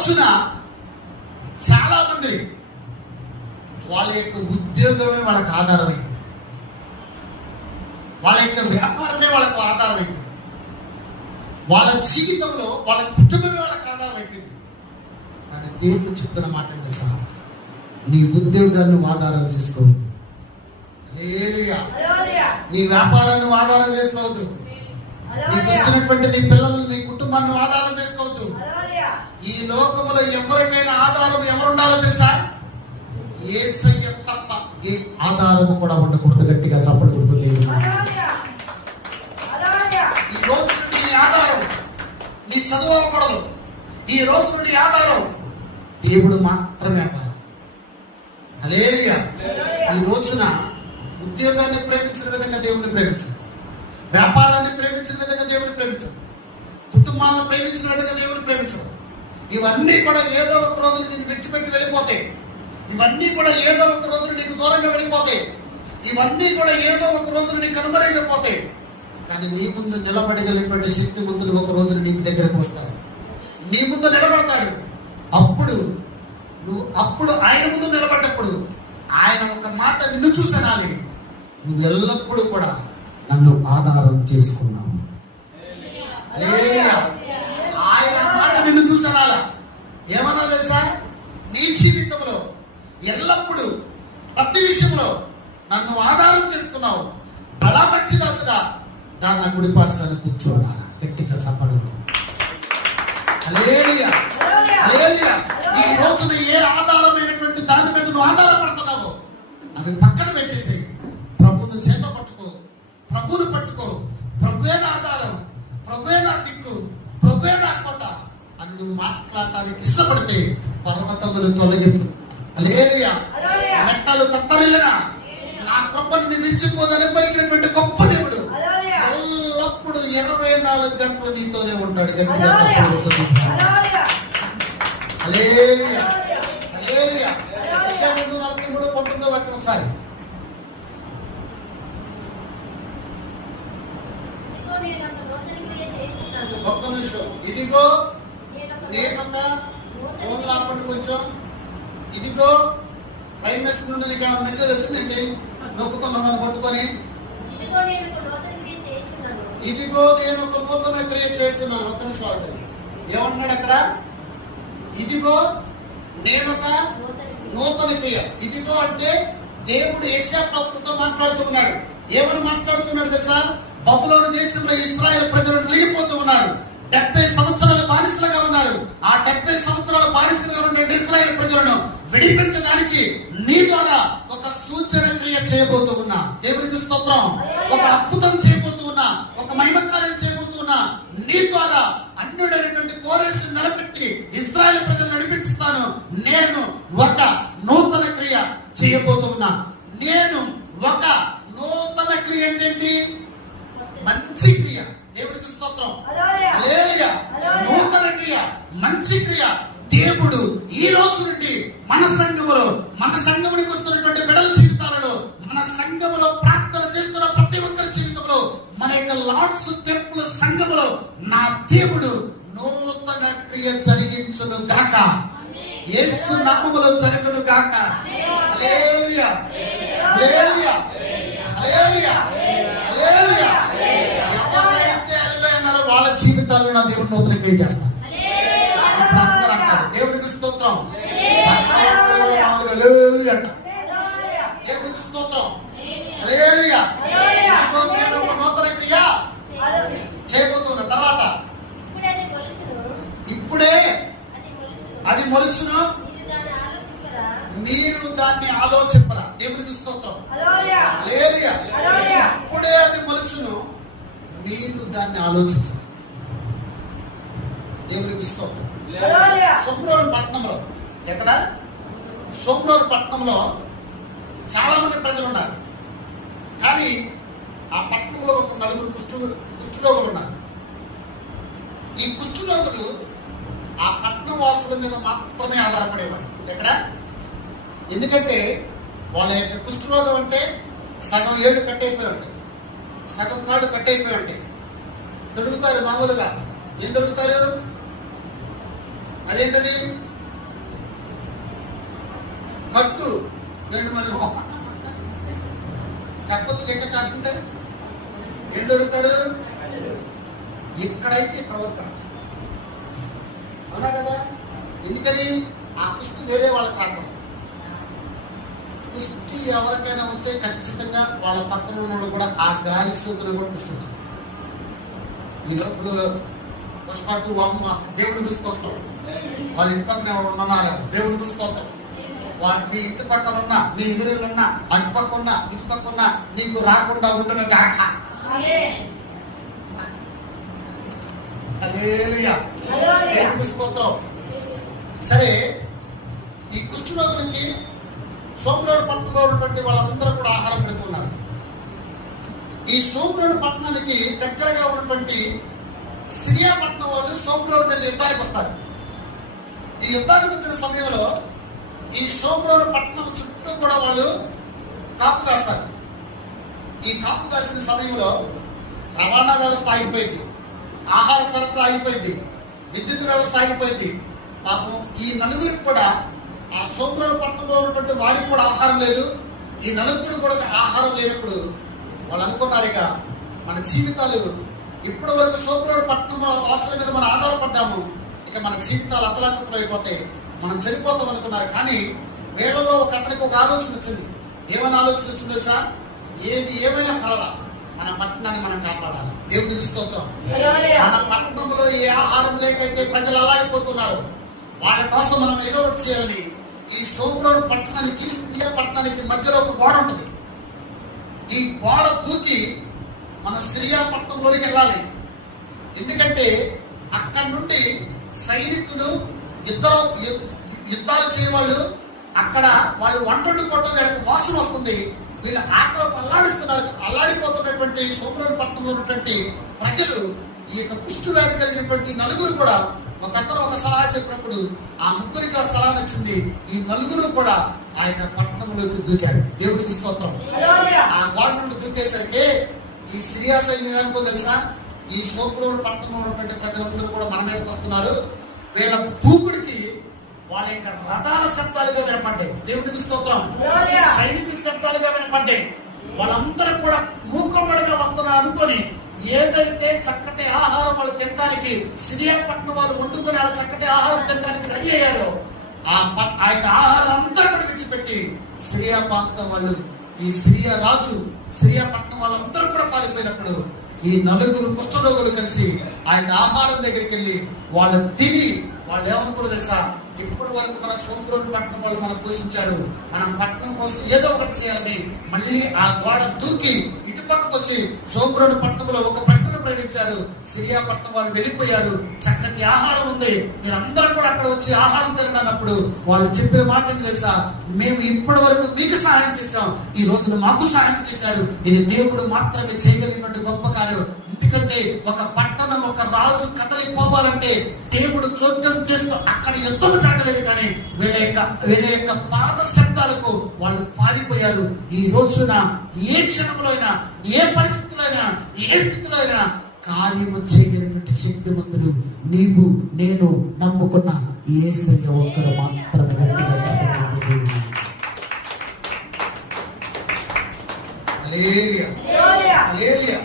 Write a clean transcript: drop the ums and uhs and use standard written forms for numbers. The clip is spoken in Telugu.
రోజున చాలా మంది వాళ్ళ యొక్క ఉద్యోగమే వాళ్ళకి ఆధారమైంది, వాళ్ళ యొక్క వ్యాపారమే వాళ్ళకు ఆధారమైంది, వాళ్ళ జీవితంలో వాళ్ళ కుటుంబమే వాళ్ళకి ఆధారమైపోయింది. కానీ దేవుడు చెప్తున్న మాట తెలుసా, నీ ఉద్యోగాన్ని ఆధారం చేసుకోవద్దు, నీ వ్యాపారాన్ని ఆధారం చేసుకోవద్దు, నీకు వచ్చినటువంటి నీ పిల్లల్ని నీ కుటుంబాన్ని ఆధారం చేసుకోవద్దు. ఈ లోకములో ఎవరికైనా ఆధారం ఎవరుండాలో తెలుసా? యేసయ్య తప్ప ఏ ఆధారము కూడా ఉండకూడదు. గట్టిగా చప్పట్లు కొడుతుంది. ఈ రోజు నుండి నీ ఆధారం నీ చదువు అవ్వకూడదు. ఈ రోజు నుండి ఆధారం దేవుడు మాత్రమే ఆధారం. హల్లెలూయా. ఈ రోజున ఉద్యోగాన్ని ప్రేమించిన విధంగా దేవుడిని ప్రేమించు, వ్యాపారాన్ని ప్రేమించిన విధంగా దేవుడిని ప్రేమించు, కుటుంబాలను ప్రేమించిన విధంగా దేవుడిని ప్రేమించు. ఇవన్నీ కూడా ఏదో ఒక రోజున నీకు విడిచిపెట్టి వెళ్ళిపోతాయి. ఇవన్నీ కూడా ఏదో ఒక రోజున నీకు దూరంగా వెళ్ళిపోతాయి. ఇవన్నీ కూడా ఏదో ఒక రోజున నీకు కనుమరైపోతాయి. కానీ నీ ముందు నిలబడగలిగినటువంటి శక్తిమంతులు ఒక రోజున నీకు దగ్గరకు వస్తారు, నీ ముందు నిలబడతాడు. అప్పుడు ఆయన ముందు నిలబడ్డప్పుడు ఆయన ఒక మాట నిన్ను చూసనాలి, నువ్వు ఎల్లప్పుడూ కూడా నన్ను ఆధారం చేసుకున్నావు. ఆయన మాట నిన్ను చూసనాలా. ఏమన్నా తెలుసా? నీ జీవితంలో ఎల్లప్పుడూ ప్రతి విషయంలో నన్ను ఆధారం చేసుకున్నావు, అలా మంచి దాసుడా దాన్ని గుడి పాఠశాల కూర్చోనాలా. గట్టిగా చెప్పడం. హల్లెలూయా, హల్లెలూయా. ఈ రోజున ఏ ఆధారమైనటువంటి దాని మీద నువ్వు ఆధారపడుతున్నావో అది పక్కన పెట్టేసి ప్రభువును చేత పట్టుకో, ప్రభువును పట్టుకో. ప్రభువే నా ఆధారం, ప్రభువే నా దిక్కు, ప్రభువే నా కోట అని నువ్వు మాట్లాడటానికి ఇష్టపడితే పర్వతములు తొలగింపు. హల్లెలూయా. మెట్టలు తత్తరిల్లినా నా కృపను విడిచిపోదని పలికినటువంటి గొప్ప దేవుడు ఎల్లప్పుడు 24 గంటలు నీతోనే ఉంటాడు. గట్టిగా హల్లెలూయా, హల్లెలూయా. 43:19 బట్టి ఒకసారి. ఒక్క నిమిషం. ఇదిగో నేనొక ఫోన్ లాపండి కొంచెం. ఇదిగో ప్రైమ్ మినిస్టర్ నుండి నీకు ఏమైనా మెసేజ్ వచ్చిందండి, నొక్కుతున్నదాన్ని పట్టుకొని. ఇదిగో నేను ఒక నూతన క్రియ చేస్తున్నాను. ఒక్క నిమిషం అవుతుంది. ఏమంటున్నాడు అక్కడ? ఇదిగో నేనొక నూతన క్రియ. ఇదిగో అంటే దేవుడు యెషయా ప్రవక్తతో మాట్లాడుతూ ఉన్నాడు. ఏమని మాట్లాడుతున్నాడు తెలుసా? బబులోను దేశంలో ఇశ్రాయేలు ప్రజలు నలిగిపోతూ ఉన్నారు. 70 సంవత్సరాల బానిసలుగా ఉన్నారు. ఆ 70 సంవత్సరాల బానిసలుగా ఉన్న ఇశ్రాయేలు ప్రజలను విడిపించడానికి నీ ద్వారా ఒక సూచన క్రియ చేయబోతూ ఉన్నా. దేవునికి స్తోత్రం. ఒక అద్భుతం చేయబోతూ ఉన్నా, ఒక మహిమకార్యం చేయబోతూ ఉన్నా. నీ ద్వారా అన్యుడైనటువంటి కోరేషును నిలబెట్టి ఇశ్రాయేలు ప్రజలు నడిపిస్తాను. నేను ఒక నూతన క్రియ చేయబోతూ ఉన్నా. నేను ఒక నూతన క్రియ ఏంటండి? మంచి క్రియ. దేవునికి స్తోత్రం. హల్లెలూయా. నూతన క్రియ, మంచి క్రియ దేవుడు ఈ రోజు నుండి మన సంఘమునికి వస్తున్నటువంటి బిడ్డల జీవితాలలో, మన సంఘములో ప్రార్థన చేస్తున్న ప్రతి ఒక్కరి జీవితంలో, మన యొక్క లార్డ్స్ టెంపుల్ సంఘములో నా దేవుడు నూతన క్రియ జరిగించును గాక. యేసు నామములో జరుగును గాక. హల్లెలూయా, హల్లెలూయా, హల్లెలూయా, హల్లెలూయా. ఎవరైతే హల్లెలూయా అన్నారో వాళ్ళ జీవితాల్లో నా దేవుడు నూతన క్రియ చేస్తాను. దేవుడికి స్తోత్రం. దేవుడికి స్తోత్రం. హల్లెలూయా. నేను ఒక నూతన క్రియ చేయబోతున్నా. తర్వాత ఇప్పుడే అది మొలుచును, మీరు దాన్ని ఆలోచింపరా. దేవుడికి స్తోత్రం. హల్లెలూయా. ఇప్పుడే అది మొలుచును, మీరు దాన్ని ఆలోచించరు. దేవుడికి స్తోత్రం. సోమ్రోను పట్టణంలో, ఎక్కడ? సోమ్రోను పట్టణంలో చాలా మంది ప్రజలు ఉన్నారు. కానీ ఆ పట్టణంలో ఒక 4 కుష్ఠరోగులు ఉన్నారు. ఈ కుష్ఠరోగులు ఆ పట్టణ వాసుల మీద మాత్రమే ఆధారపడేవాడు. ఎక్కడ? ఎందుకంటే వాళ్ళ యొక్క కుష్ఠరోగం అంటే సగం ఏడు కట్టయిపోయి ఉంటాయి, సగం కాడు కట్టయిపోయి ఉంటాయి. తొడుగుతారు మామూలుగా. ఏం తొడుగుతారు? అదేంటది? కట్టు. ఏంటి మరి చెప్పొచ్చు ఎట్లా అంటే ఏం దొరుకుతారు? ఇక్కడైతే ఇక్కడ వరకు అవునా కదా? ఎందుకని? ఆ కుష్టి వేరే వాళ్ళకి రాకూడదు. కుష్టి ఎవరికైనా ఉంటే ఖచ్చితంగా వాళ్ళ పక్కన ఉన్న కూడా ఆ గాలి సూకులు కూడా కుష్టి ఉంటుంది. ఈ లోపల పుష్పట్టు అమ్మ దేవుడికి స్తోత్రం. వాళ్ళ ఇంటి పక్కన ఎవరు ఉన్నారు దేవుడికి స్తోత్రం. మీ ఇంటి పక్కన ఉన్నా, మీ ఎదురులు ఉన్నా, అటు పక్క ఉన్నా, ఇటు పక్క ఉన్నా నీకు రాకుండా ఉండను గాక. హల్లెలూయా, దేవుడికి స్తోత్రం. సరే, ఈ కుష్ఠరోగులకి సోమరోడు పట్టణంలో ఉన్నటువంటి వాళ్ళందరూ కూడా ఆహారం పెడుతున్నారు. ఈ సోమరోడు పట్టణానికి దగ్గరగా ఉన్నటువంటి సిరియా పట్టణం వాళ్ళు సోమరోడు మీద యుద్ధానికి వస్తారు. ఈ యుద్ధానికి వచ్చిన సమయంలో ఈ సోమరోడు పట్టణం చుట్టూ కూడా వాళ్ళు కాపు కాస్తారు. ఈ కాపు కాసిన సమయంలో రవాణా వ్యవస్థ ఆగిపోయింది, ఆహార సరఫరా ఆగిపోయింది, విద్యుత్ వ్యవస్థ ఆగిపోయింది. పాపం ఈ నలుగురికి కూడా, ఆ సోమరోడు పట్టణంలో ఉన్నటువంటి వారికి కూడా ఆహారం లేదు. ఈ నలుగురు కూడా ఆహారం లేనప్పుడు వాళ్ళు అనుకున్నారు, ఇక మన జీవితాలు ఇప్పటి వరకు సోమరోడు పట్టణం వాసుల మీద మనం ఆధారపడ్డాము, ఇక మన జీవితాలు అతలాకుతలు అయిపోతాయి, మనం చనిపోతాం అనుకున్నారు. కానీ వేళలో ఒక అతనికి ఒక ఆలోచన వచ్చింది. ఏమైనా ఆలోచన వచ్చిందో సార్, ఏది ఏమైనా పర్వాలా, మన పట్టణాన్ని మనం కాపాడాలి. దేవుడికి స్తోత్రం. మన పట్టణంలో ఏ ఆహారం లేకైతే ప్రజలు అలాడిపోతున్నారు, వాళ్ళ కోసం మనం ఏదో ఒకటి చేయాలని ఈ సోమరోడు పట్టణానికి, సిరియా పట్టణానికి మధ్యలో ఒక గోడ ఉంటుంది. ఈ గోడ దూకి మనం సిరియా పట్టణంలోనికి వెళ్ళాలి. ఎందుకంటే అక్కడి నుండి సైనికులు యుద్ధాలు చేయవాళ్ళు, అక్కడ వాళ్ళు వంట వండుకోవడం వీళ్ళకి వాసన వస్తుంది. వీళ్ళు ఆకలితో అల్లాడిపోతున్నటువంటి సోమరోడు పట్టణంలో ఉన్నటువంటి ప్రజలు, ఈ యొక్క కుష్టు వ్యాధి కలిగినటువంటి నలుగురు కూడా ఒకతను ఒక సలహా చెప్పినప్పుడు ఆ ముగ్గురికి ఆ సలహా నచ్చింది. ఈ నలుగురు కూడా ఆ యొక్క పట్టణంలోకి దూకారు. దేవుడికి స్తోత్రం. ఆ గోడ నుండి దూకేసరికి ఈ సిరియా సైన్యం ఏమనుకో తెలుసా, ఈ సోమరోడు పట్టణంలో ఉన్నటువంటి ప్రజలందరూ కూడా మన మీదకి వస్తున్నారు. వీళ్ళ దూకుడికి వాళ్ళ యొక్క రథాల శబ్దాలుగా వినపడ్డాయి. దేవుడికి స్తోత్రం. సైనిక శబ్దాలుగా వినపడ్డాయి. వాళ్ళందరూ కూడా మూకమ్మడిగా వస్తున్నారు అనుకొని, ఏదైతే చక్కటి ఆహారం వాళ్ళు తినడానికి సిరియా పట్టణం వాళ్ళు వండుకొని అలా చక్కటి ఆహారం తినడానికి రెడీ అయ్యారో, ఆ యొక్క ఆహారం అంతా కూడా విడిచిపెట్టి సిరియా ప్రాంతం వాళ్ళు, ఈ సిరియా రాజు, సిరియా పట్టణం వాళ్ళందరూ కూడా పారిపోయినప్పుడు ఈ నలుగురు కుష్ఠరోగులు కలిసి ఆ యొక్క ఆహారం దగ్గరికి వెళ్ళి వాళ్ళు తిని, వాళ్ళు ఏమనుకోరు తెలుసా, ఇప్పటి వరకు మన సోమరోడు పట్టణం వాళ్ళు మనం పోషించారు, మనం పట్టణం కోసం ఏదో ఒకటి చేయాలని మళ్ళీ ఆ గోడ దూకి ఇటు పక్కకు వచ్చి సోమరోడు పట్టణంలో ఒక పట్టణ ప్రకటించారు. సిరియా పట్టణం వాళ్ళు వెళ్ళిపోయారు. చక్కటి ఆహారం ఉంది, మీరు అందరూ కూడా అక్కడ వచ్చి ఆహారం తినన్నప్పుడు వాళ్ళు చెప్పిన మాట ఏంటి తెలుసా, మేము ఇప్పటి వరకు మీకు సహాయం చేశాం, ఈ రోజున మాకు సహాయం చేశారు. ఇది దేవుడు మాత్రమే చేయగలిగినటువంటి గొప్ప కార్యం. ఎందుకంటే ఒక పట్టణం, ఒక రాజు కదలిపోవాలంటే దేవుడు చోద్యం చేస్తూ అక్కడ యుద్ధం జరగలేదు, కానీ వీళ్ళ యొక్క పాద శబ్దాలకు వాళ్ళు పారిపోయారు. ఈ రోజున ఏ క్షణంలో అయినా, ఏ పరిస్థితుల్లో అయినా, ఏ స్థితిలో అయినా కార్యము చేయగలిగినటువంటి శక్తిమంతుడు నీవు నేను నమ్ముకున్న యేసయ్య ఒక్కరు మాత్రమే. గట్టిగా చెప్పండి. హల్లెలూయా, హల్లెలూయా.